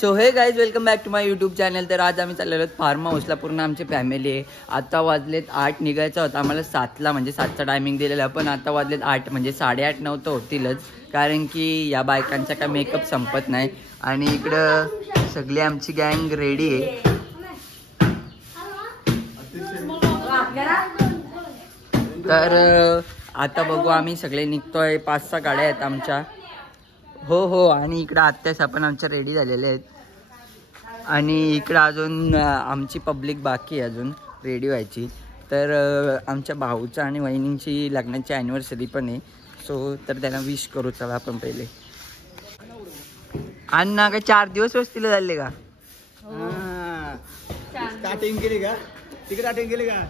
So hey guys welcome back to my YouTube channel. तर आज आम्ही चाललेलो फार्म हाऊसला, पूर्ण आमची फॅमिली आहे. आता वाजलेत 8, निघायचं होतं आम्हाला 7ला, म्हणजे 7चा टायमिंग दिलेला, पण आता वाजलेत 8, म्हणजे 8:30 9 तर होतीलच, कारण की या बायकांचा काय मेकअप संपत नाही. आणि इकडं सगळी आमची गँग रेडी आहे. तर आता बघू, आम्ही सगळे निघतोय. 5-6 गाड्या आहेत आमच्या. हो आणि इकडं आत्याच आपण आमच्या रेडी झालेले आहेत. आणि इकडं अजून आमची पब्लिक बाकी आहे अजून रेडी व्हायची. तर आमच्या भाऊचा आणि वहिनींची लग्नाची ॲनिव्हर्सरी पण आहे. सो तर त्यांना विश करू. चला आपण पहिले. अण्णा काय 4 दिवस वस्तीला झाले का? स्टार्टिंग केली का? तिकडे स्टार्टिंग केली का?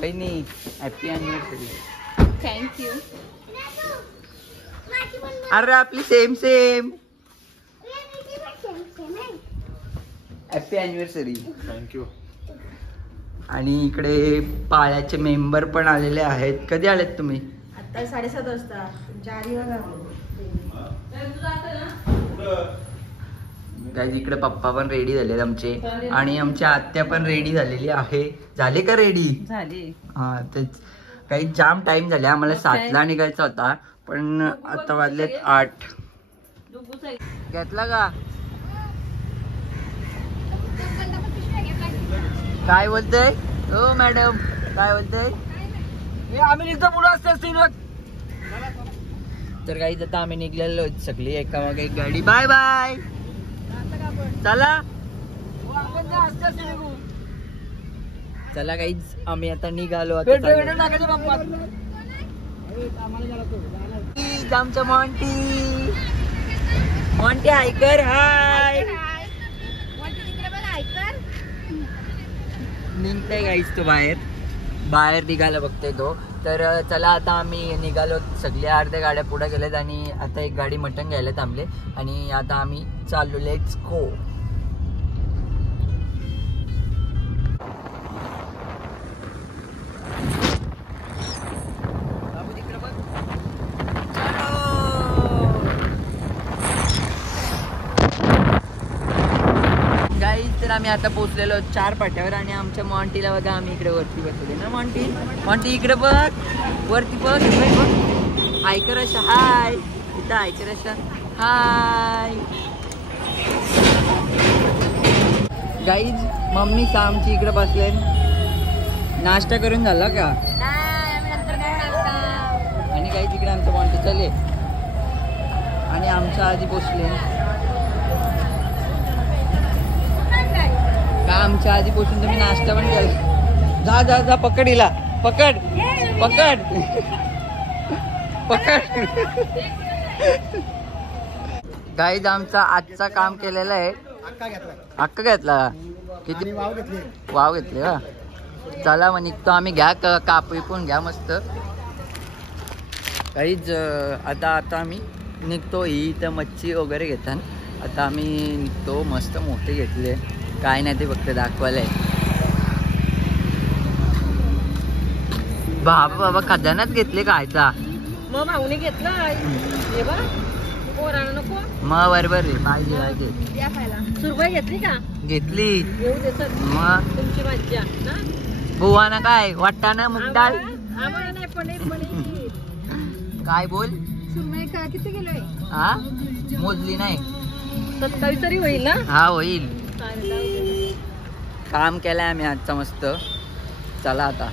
काही नाही. Happy anniversary. थँक्यू. अरे आपली सेम हॅपी ॲनिव्हर्सरी. थँक्यू. आणि इकडे पाळ्याचे मेंबर पण आलेले आहेत. कधी आलेत तुम्ही? आता 7:30 वाजता. तुमच्या आधी गाईज इकडे पप्पा पण रेडी झालेत आमचे, आणि आमच्या आत्या पण रेडी झालेली आहे. झाले का रेडी? झाली. हा, तेच काही जाम टाइम झाले. आम्हाला 7ला निघायचा होता, पण आता वाजलेत 8. घेतला का? काय बोलतय? हो मॅडम, काय बोलतय? आम्ही निघतो पुढे असते. तर काही आता आम्ही निघलेलो सगळी एका मागे एक गाडी. Bye bye. चला काहीच आम्ही आता निघालो. आमच्या मॉन्टी आयकर. हाय. निघताय गाईच तो बाहेर निघायला बघतोय तो. तर चला आता आम्ही निघालो. सगळ्या अर्ध्या गाड्या पुढे गेल्यात आणि आता एक गाडी मटण घ्यायला थांबले. आणि आता आम्ही चाललो. Let's go. तर आम्ही आता पोहोचलेलो 4 पाट्यावर. आणि आमच्या मॉन्टीला बघा, आम्ही इकडे वरती बसले ना. मॉन्टी इकडे बघ, वरती बघ. आयकर अशा. हाय. इथं आयकर अशा. Hi guys. मम्मी आमची इकडे बसले. नाश्ता करून झाला का? आणि गाईज इकडे आमचं मॉन्टी चालले आणि आमच्या आधी पोचले. आमच्या आधी पोचून तुम्ही नाश्ता पण केला. जा पकड हिला. पकड. गाईज आमचा आजचा काम केलेला आहे. अक्का घेतला. किती वाव घेतले का? चला मग निघतो आम्ही. घ्या कापी पण घ्या मस्त. गाईज आता आम्ही निघतो. ही इथं मच्छी वगैरे घेतात. आता आम्ही निघतो. मस्त मोठे घेतले. काय नाही ते फक्त दाखवायला आहे. बाबा खजानाच घेतले खायचा. मग भाऊने घेतला. मग बरोबर आहे. पाहिजे सुरमई घेतली का? घेतली. घेऊ दे सर. मग तुमची मज्जा ना. बुवाना काय वाटाणा मूग डाळ. आम्हाला नाही पनीर. काय बोल? सुरमई का किती किलो आहे? हा, मोजली नाही. 27 तरी होईल ना? हा होईल. काम केलंय आम्ही आजचा मस्त. चला आता.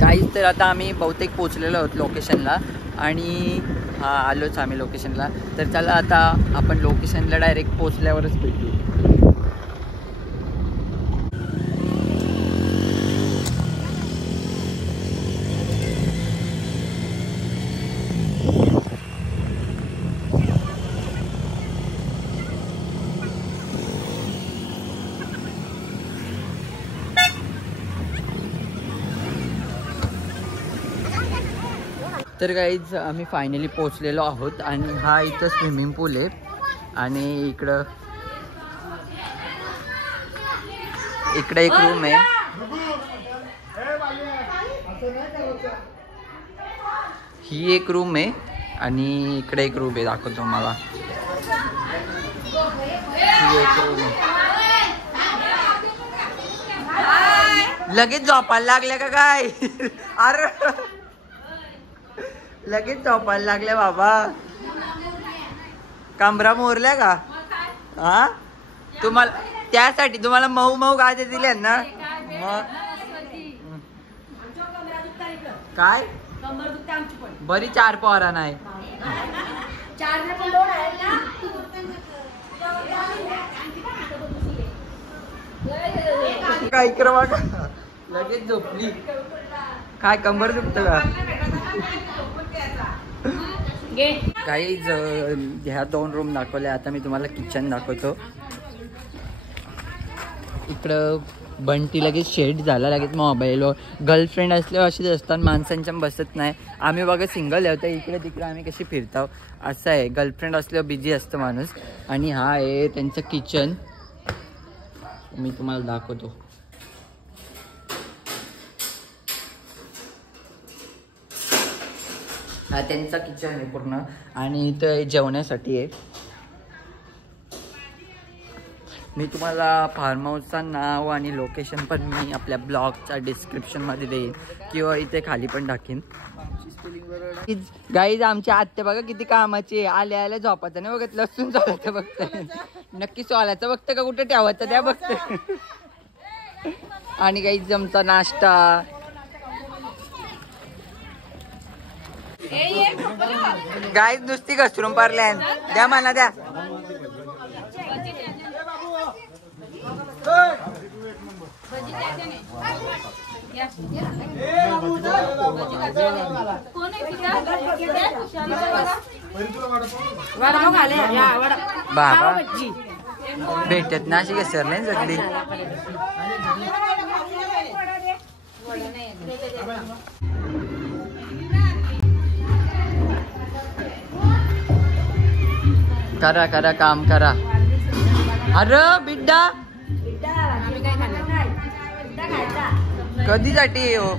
काहीच तर आता आम्ही बहुतेक पोचलेलो आहोत लोकेशनला. आणि हा आलोच आम्ही लोकेशनला. तर चला आता आपण लोकेशनला डायरेक्ट पोचल्यावरच भेटू. तर गाईज आम्ही फायनली पोचलेलो आहोत. आणि हा इथं स्विमिंग पूल आहे. आणि इकडं इकडे एक रूम आहे. ही एक रूम आहे आणि इकडे एक रूम आहे, दाखवतो मला. ही एक रूम आहे. लगेच झोपायला लागल्या का काय? अरे लगेच झोपायला लागल्या बाबा. कांबरा मोरल्या का? हा तुम्हाला त्यासाठी तुम्हाला मऊ मऊ गाजे दिले ना मग काय बरी 4 पोरा नाही काय करा बघा. लगेच झोपली काय? कंबर दुखत का? गाईज ह्या 2 रूम दाखवल्या. आता मी तुम्हाला किचन दाखवतो. इकडं बंटी लगेच शेड झाला लगेच मोबाईलवर. गर्लफ्रेंड असल्यावर अशीच असतात, माणसांच्या बसत नाही. आम्ही बघा सिंगल आहे तर इकडे तिकडे आम्ही कशी फिरतो असं आहे. गर्लफ्रेंड असल्यावर बिझी असतं माणूस. आणि हा आहे त्यांचं किचन, मी तुम्हाला दाखवतो. हा त्यांचा किचन आहे पूर्ण आणि इथं जेवण्यासाठी आहे. मी तुम्हाला फार्म हाऊसचं नाव आणि लोकेशन पण मी आपल्या ब्लॉगच्या डिस्क्रिप्शनमध्ये देईन किंवा इथे खाली पण टाकीन. गाईज आमची आत्या बघा किती कामाची. आल्या आल्या झोपायचं नाही बघत, लसूण सोलायचं बघतंय. नक्की सोलायचं बघतं का कुठं ठेवायचं त्या बघतंय. आणि गाईज आमचा नाश्ता. गाईज नुसती घसरून पारल्या. द्या मला द्या. बाबा भेटत ना अशी घसरले सगळी. करा करा काम करा. अरे बिड्डा कधीसाठी हो?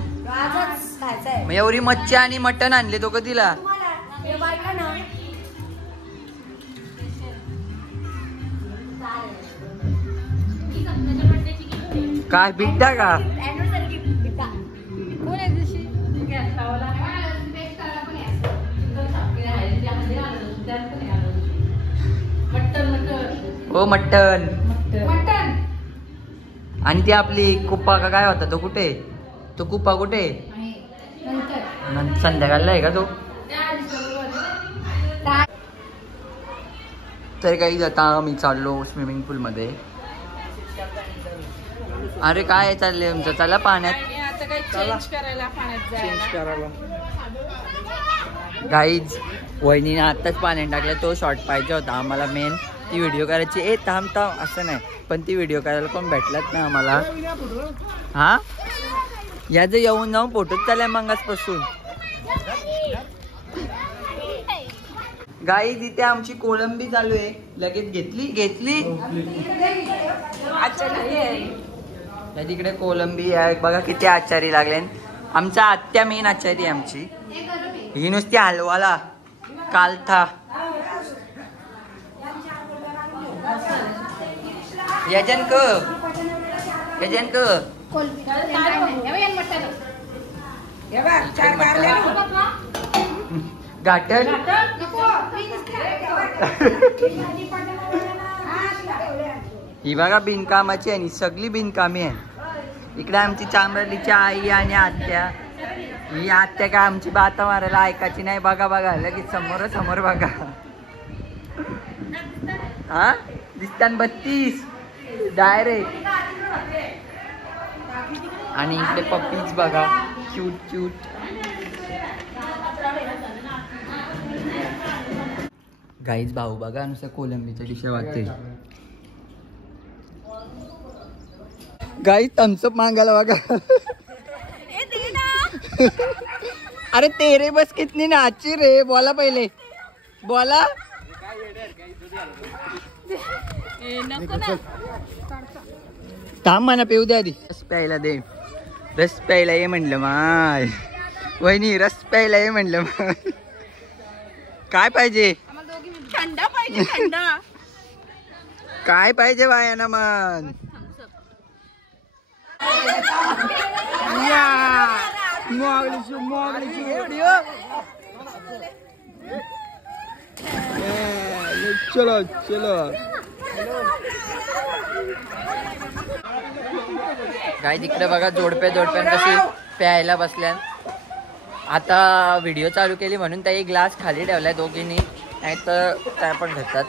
मग एवढी मच्छी आणि मटण आणले तो कधीला? काय बिड्डा का? हो मटण. आणि ती आपली कुप्पा का काय होता तो कुठे? तो कुप्पा कुठे? संध्याकाळला आहे का तो? तर काही आता मी चाललो स्विमिंग पूल मध्ये. अरे काय चाललंय तुमचं? चला पाण्यात. गाईज वहिनीने आत्ताच पाण्यात टाकलं. तो शॉर्ट पाहिजे होता आम्हाला मेन. ती व्हिडिओ करायची. थांब असं नाही पण ती व्हिडिओ करायला पण भेटलाच नाही आम्हाला. हा याचं येऊन जाऊन फोटोच चाललाय मंगासपासून. गाईज इथे आमची कोलंबी चालू आहे. लगेच घेतली तिकडे कोलंबी आहे बघा. किती आचारी लागले. आमचा आत्या मेन आचारी आहे आमची. ही नुसती हलवाला कालथा. यजन क गाठल. ही बघा बिनकामाची आणि सगळी बिनकामी आहे. इकडे आमची चांबरलीची आई आणि आत्या. ही आत्या काय आमची बाता मारायला ऐकायची नाही. बघा बघा लगेच समोर बघा. हा दिसतान 32 डायरेक्ट. आणि इकडे पप्पीज बघा क्यूट. गाईज भाऊ बघा नुसतं कोलंबीच्या डिशा वाटते. गाईज थम्सअप मागायला बघा. अरे तेरे बस कितनी नाची रे. बोला पहिले बोला. नको ना. थांब मला पिऊ दे आधी. रस प्यायला दे. रस प्यायला ये म्हणलं माय. वहिनी रस प्यायला ये म्हणलं माय. काय पाहिजे? थंडा पाहिजे थंडा. काय पाहिजे बायाना मन? चलो चलो काय तिकडे बघा जोडप्यान कशी प्यायला बसल्या. आता व्हिडिओ चालू केली म्हणून त्याही ग्लास खाली ठेवलाय दोघींनी, नाही तर काय पण घेतात.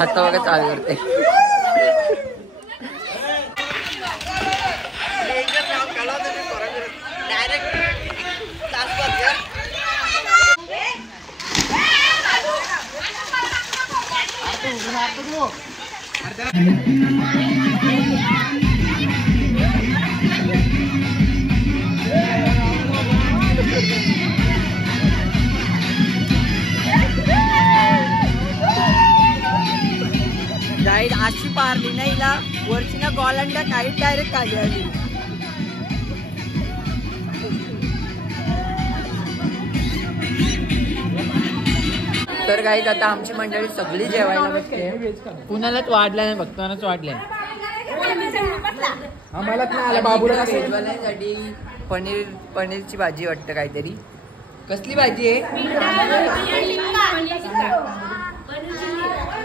आता बघा चालू करते. जाईल अशी पारली नाही ना वरची ना गोलंडा काही डायरेक्ट खाली आली. तर काही आता आमची मंडळी सगळी जेवायला बसते. कुणालाच वाढल्या नाही, भक्तांनाच वाढल्या. वेजवाल्यांसाठी पनीरची भाजी वाटतं काहीतरी. कसली भाजी आहे?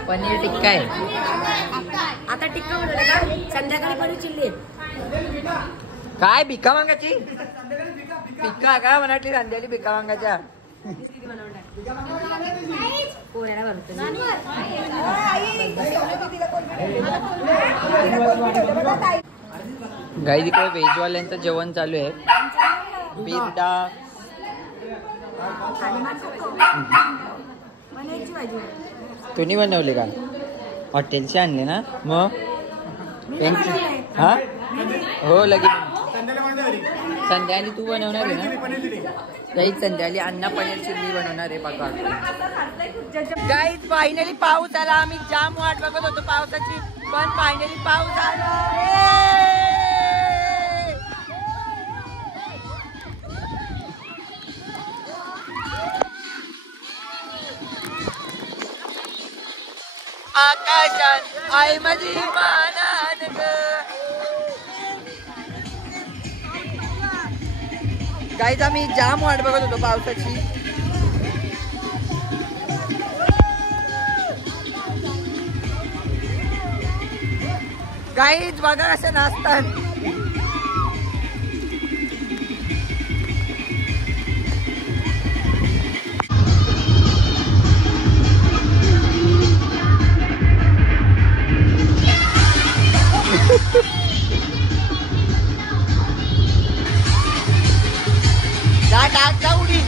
पनीर टिक्का आहे. आता टिक्का बनवलं का? संध्याकाळी पनीर चिल्ली. काय भिका मागाची? टिक्का का म्हणाली संध्याकाळी भिका मागाच्या. गाई तिकडे वेजवाल्यांचं जेवण चालू आहे. बिरडा तुम्ही बनवले का? हॉटेलचे आणले ना? मग हा हो लगेच संध्याकाळी तू बनवणार आहे ना? काही संध्याकाळी अण्णा पनीर चिल्ली बनवणार आहे. बघा गाईज फायनली पाऊस आला. आम्ही जाम वाट बघत होतो पावसाची, पण फायनली पाऊस आला. आकाशात आई माझी मानान ग. गाईज आम्ही जाम वाट बघत होतो पावसाची. गाईज बघा कसं नाचतात. उडी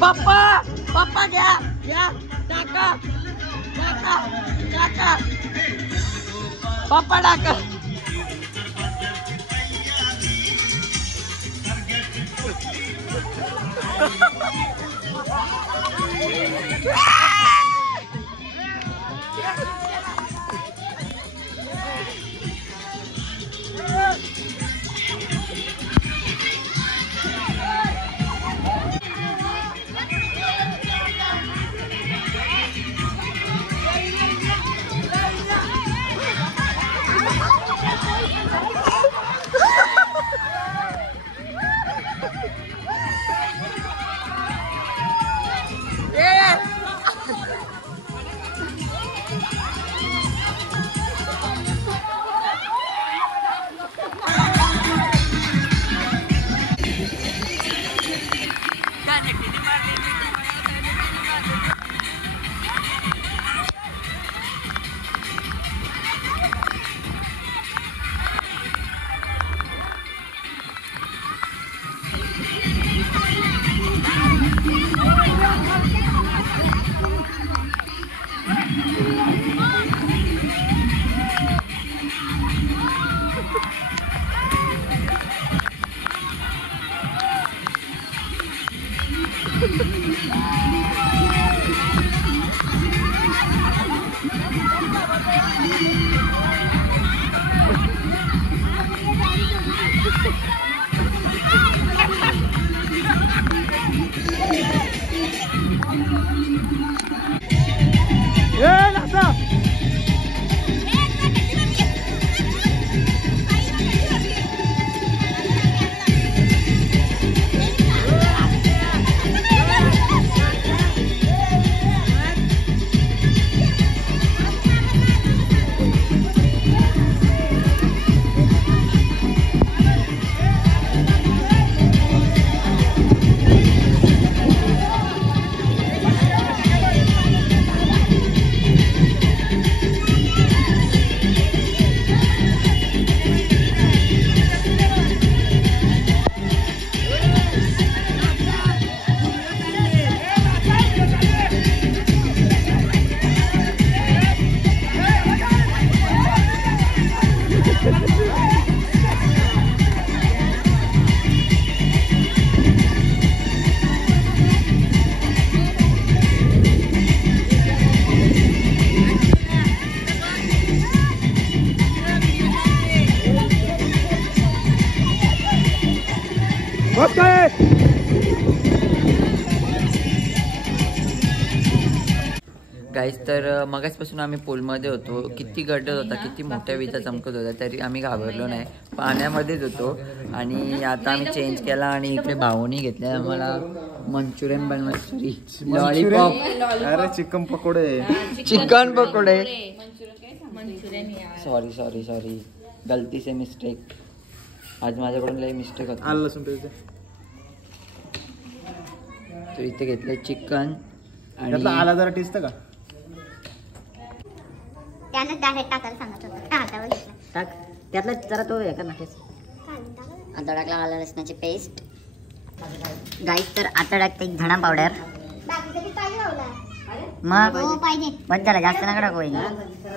पप्पा पप्पा घ्या टाका टाका टाका पप्पा टाका. गाईस तर मगाचपासून आम्ही पूलमध्ये होतो. किती गड्डत होता, किती मोठ्या विजा चमकत होत्या, तरी आम्ही घाबरलो नाही. पाण्यामध्येच होतो. आणि आता आम्ही चेंज केला आणि इकडे भाऊनी घेतले आम्हाला मंचुरियन बनवायची लॉलीपॉप. अरे चिकन पकोडे. चिकन पकोडे. सॉरी सॉरी सॉरी, गलती से मिस्टेक. आज माझ्याकडून लई मिस्टेक होती. आलं लसूण पेस्ट. तर इथे घेतले चिकन आणि आला जरा टेस्ट का त्यानं डायरेक्ट टाकायला सांगत होतं. टाक त्यातला जरा तो हे कर ना टेस्ट. आता टाकला आलं लसणाची पेस्ट. गाईस तर आता टाकते एक धणा पावडर. मग बस झाला, जास्त नका टाकू.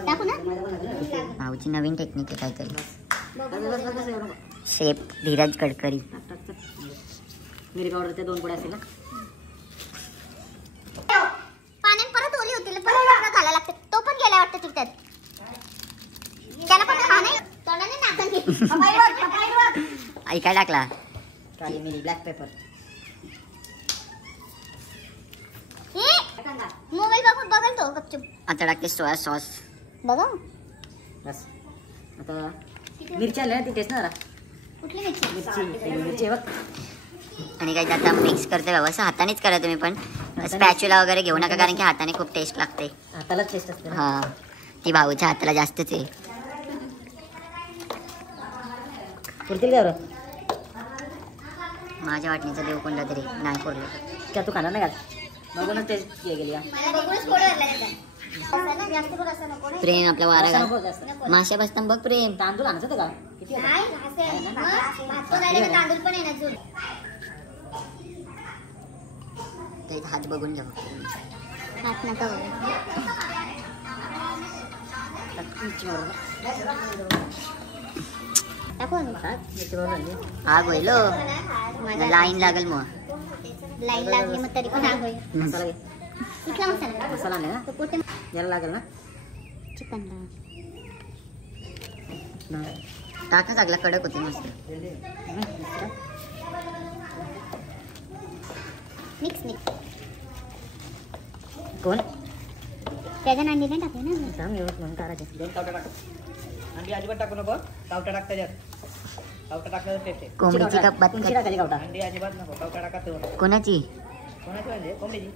टाकू ना. भाऊची नवीन टेक्निक आहे काहीतरी. शेफ धीरज गडकरी. मिरची पावडर ते 2 पुढे असेल ना. पाण्यात परत ओली होती, परत घालायला लागते. तो पण गेला वाटतं तिच्यात. त्याला पण खा नाही तोंडाने नाचन घे. आई काय टाकला? काली मिरी, ब्लॅक पेपर. मोबाईल बघून बघल तो गपचूप. आता टाकते सोया सॉस. बघा बस. आता मिरची आल्या ती टेस्ट ना जरा. कुठली मिरची? मिरची बघ. आणि काही आता मिक्स करते व्यवस्थित. हातानेच करा तुम्ही, पण स्पॅच्युला वगैरे घेऊ नका, कारण की हाताने खूप टेस्ट लागते. हाताला टेस्ट असते. हां, ती भाऊच्या हाताला जास्तच आहे. पुरतील का माझ्या वाटणीचं देव कोणला तरी नाही पुरलं. क्या तू खाणार नाही का? बघूनच टेस्ट गेली. प्रेम आपला वारा घाल. माश्या बसता बघ प्रेम. तांदूळ आणायचं का? तांदूळ पण येणार. हात बघून घ्या. हात नका आग होईल. लाईन लागेल मग. लाईन लागली मग तरी पण आग होईल. कुठला मसाला? मसाला नाही ना, तो कुठे याला लागेल ना. चिकन टाका लागला, कडक होते मस्त. Mix mix. कोण त्याच्या अंडी नाही टाकले ना. सांग एवढं म्हणून करायचं. 2 तावटा टाक. अंडी अजिबात टाकू नको. तावटा टाक त्याच्यात. तावटा टाकल्यावर टेस्ट आहे. कोंबडीची कपात टाकायची गावटा. अंडी अजिबात नको. तावटा टाका. कोणाची? कोणाची म्हणजे कोंबडीची.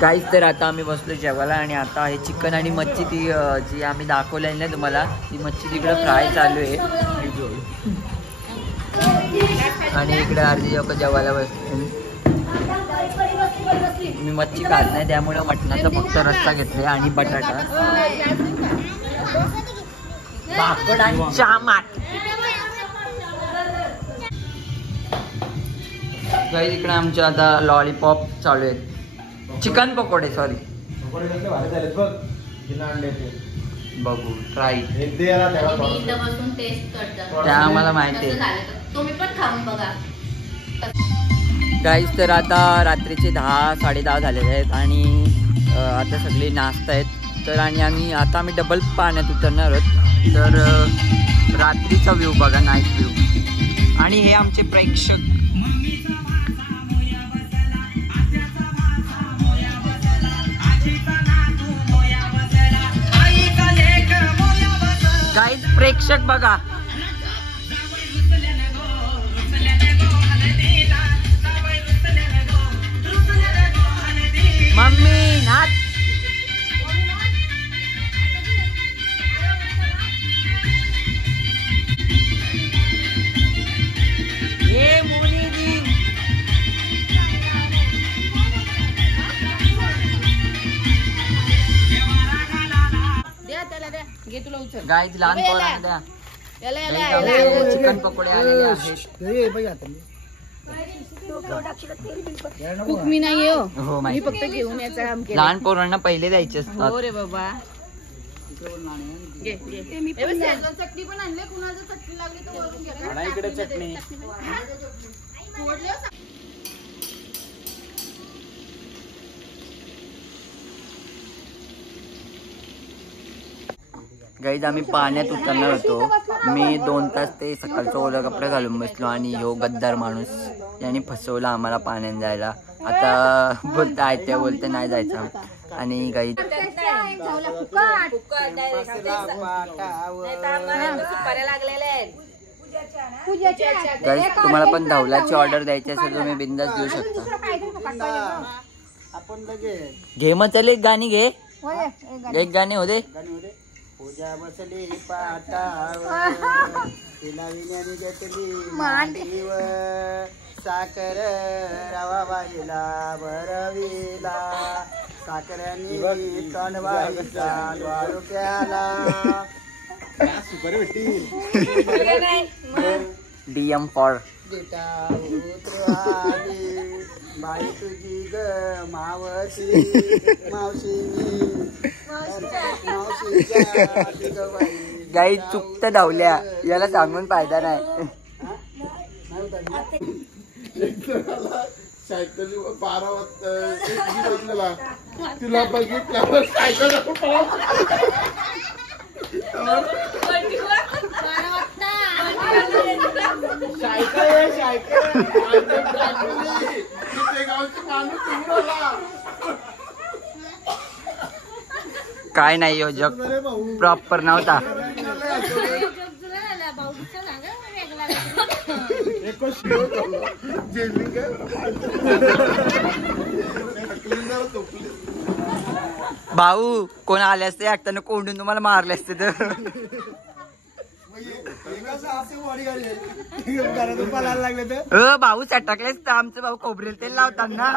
गाईज तर आता आम्ही बसलो जेवायला आणि आता हे चिकन आणि मच्छी ती जी आम्ही दाखवली आहे ना तुम्हाला ती मच्छी तिकडे फ्राय चालू आहे आणि इकडे अर्धी लोक जेवायला बसले. मी मच्छी खात नाही त्यामुळे मटणाचा फक्त रस्सा घेतला आणि बटाटा गाईज इकडे आमच्या आता लॉलीपॉप चालू आहेत. चिकन पकोडे सॉरी बघू ट्राय त्या आम्हाला माहिती आहे. तुम्ही पण खाऊन बघा. गाईज तर आता रात्रीचे 10-10:30 झालेले आहेत आणि आता सगळे नाश्ता आहेत तर आणि आम्ही डबल पाण्यात उतरणार आहोत. तर रात्रीचा व्ह्यू बघा नाईट व्ह्यू आणि हे आमचे प्रेक्षक गाईज प्रेक्षक बघा मम्मी नाच ये मोनी जी गाईज लहान पोरांना द्या चिकन पकोडे आलेले आहेत. मी नाही हो मी फक्त घेऊन यायचा लहान पोरांना पहिले द्यायचे असतात. हो रे बाबा चटणी पण आणले कुणाला चटणी लागली तर वरून घ्या. इकडे चटणी गाईज आम्ही पाण्यात उतरणार होतो. मी 2 तास ते सकाळचं ओला कपडे घालून बसलो आणि ह्यो गद्दार माणूस याने फसवला आम्हाला पाण्यात जायला. आता बोलता ते बोलते नाही जायचं आणि गाईज गाईज तुम्हाला पण धावलाची ऑर्डर द्यायची असेल तुम्ही बिंदास देऊ शकता. घे मग चल एक गाणी घे एक गाणी होते. पूजा बसली पाटावर तिला विण्याने घेतली मांडीवर साखर रवा बाईला भरविला साखरांनी तणवाईचा वाळुक्याला सुपर DM फॉर देता उतरवाली बाई तुझी ग मावशी मावशी गाई चुकत धावल्या याला सांगून फायदा नाही. सायकली 12 वाजता तिला बघितल्यावर सायकल काय नाही हो जग प्रॉपर नव्हता. भाऊ कोण आले असते एकट्यानं कोंडून तुम्हाला मारले असते तर भाऊ चटकलेच तर आमचं भाऊ खोबरेल तेल लावताना